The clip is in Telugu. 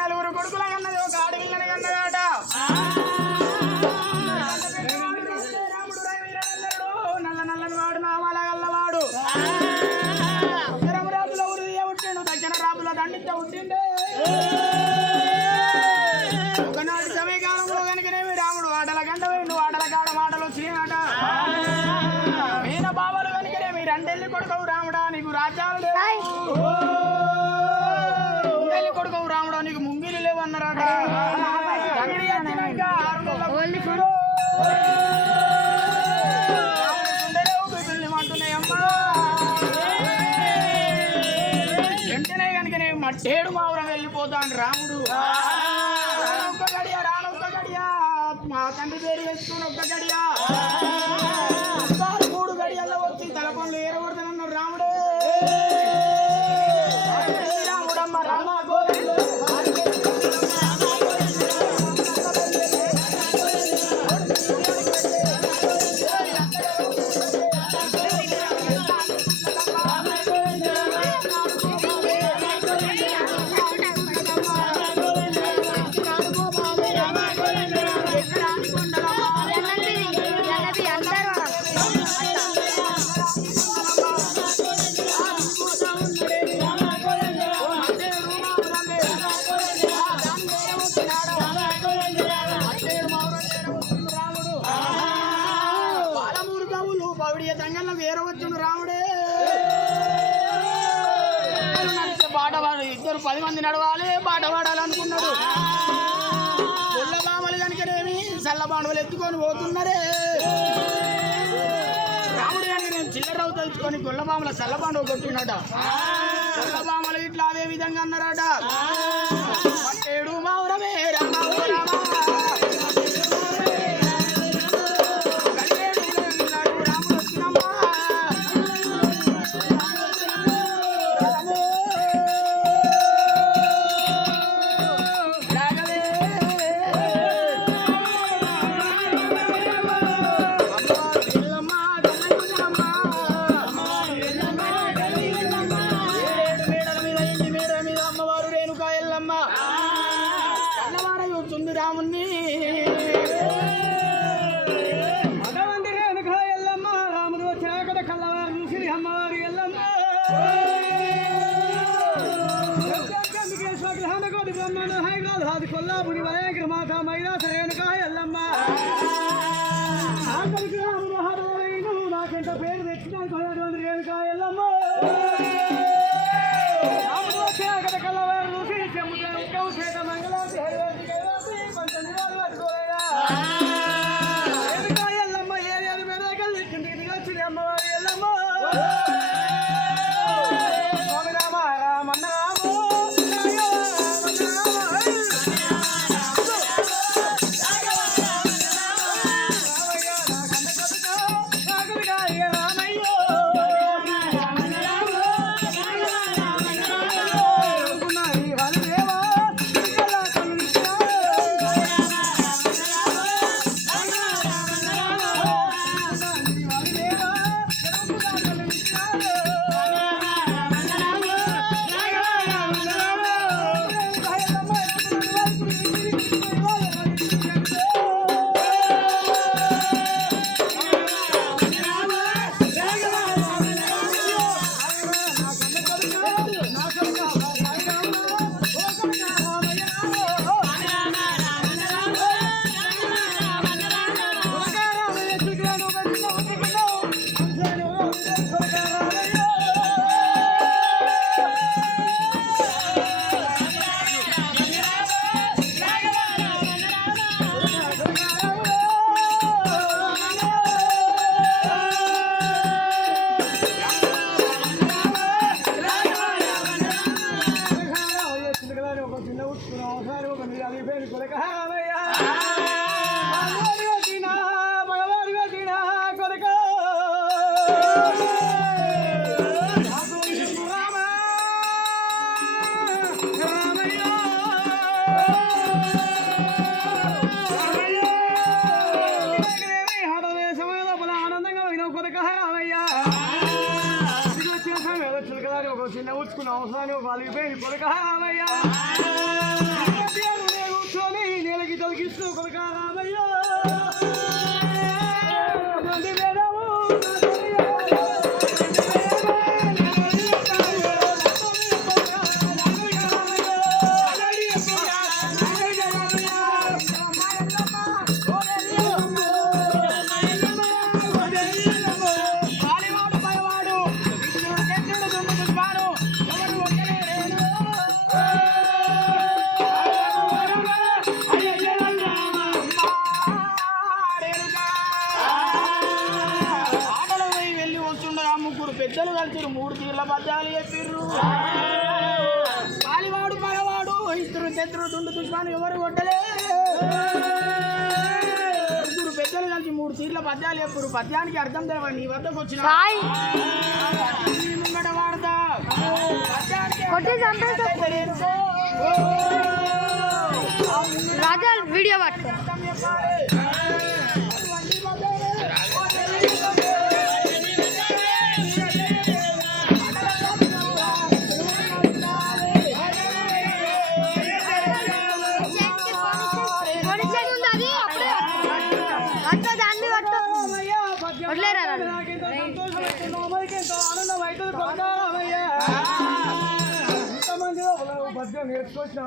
నలుగురు కొడుకుల కన్నది ఒక ఆడపిల్లని కన్నదాట నల్ల నల్లని వాడు నామాల గల్లవాడు ఉత్తరం రాజులో ఉరిదియ పుట్టిండు దక్షిణ రాజులో దండిత పుట్టిండు ఒకనాటి సమయకాలంలో కనుకనేమి రాముడు ఆటల గంట వేయండు ఆటల కాడ మాటలు వచ్చినాట మీన బాబాలు కనుకనేమి రెండెల్లి కొడుకవు రాముడా నీకు రాజ్యాలు లేవు కొడుకవు రాముడా నీకు ముంగిలు లేవు అన్నారట వెంటనే కనుకనే మట్టేడు మావురం వెళ్ళిపోతాడు రాముడు ఒక్క గడియ రానొక్క గడియ మా తండ్రి పేరు వేసుకుని ఒక్క గడియ 3 గడియల్లో వచ్చి తల పనులు ఏరగొడతానన్నాడు రాముడే రాముడమ్మ రామ వేరవచ్చును రాముడే పాట ఇద్దరు 10 మంది నడవాలి పాట పాడాలనుకున్నాడు పుల్లబామలు కనుకనేమి చల్లబాండవలు ఎత్తుకొని పోతున్నారే రాముడు కనుక నేను చిల్లరవు తెలుసుకొని గుల్లబామల చల్లబాండవ కొట్టినట చల్లబామలు ఇట్లా అదే విధంగా అన్నారట ఏడు మావురమే రామ రాముని అటువంటి రేణుక ఎల్లమ్మ రాముడు చేకడ కల్లవారు చూసి అమ్మవారు ఎల్లమ్మ గ్రహణ కోటి బ్రహ్మాండ హైదరాబాద్ హాది కొల్లాపురి వలయంకర మాత మైదాస రేణుక ఎల్లమ్మ నాకెంత పేరు తెచ్చినటువంటి రేణుక ఎల్లమ్మ రాముడు చేకడ కల్లవారు చూసి చెమ్ముతాం చేత మంగళాది ఎల్లమ్మ ఏరియాలు మెరగల్లి కిందికి వచ్చింది అమ్మవారి ఎల్లమ్మ స్వామి రామ రామన్న ఆనందంగా రామయ్య చిలకదాని ఒక చిన్న ఉచ్చుకున్న అవసరాన్ని ఒక అలిగిపోయి కొడుక రామయ్య కూర్చొని నేలకి తొలగిస్తూ కొడుక రామయ్య పెద్దలు కలిసి 3 తీర్ల పద్యాలు చెప్పిర్రు పాలివాడు మగవాడు ఇద్దరు తెద్దరు దుండు దుష్మాను ఎవరు కొట్టలే ఇద్దరు పెద్దలు కలిసి 3 తీర్ల పద్యాలు చెప్పారు పద్యానికి అర్థం తెలియదు నీ వద్దకు వచ్చిన ముంగట వాడతా రాజా వీడియో పట్టు నేర్చుకొచ్చిన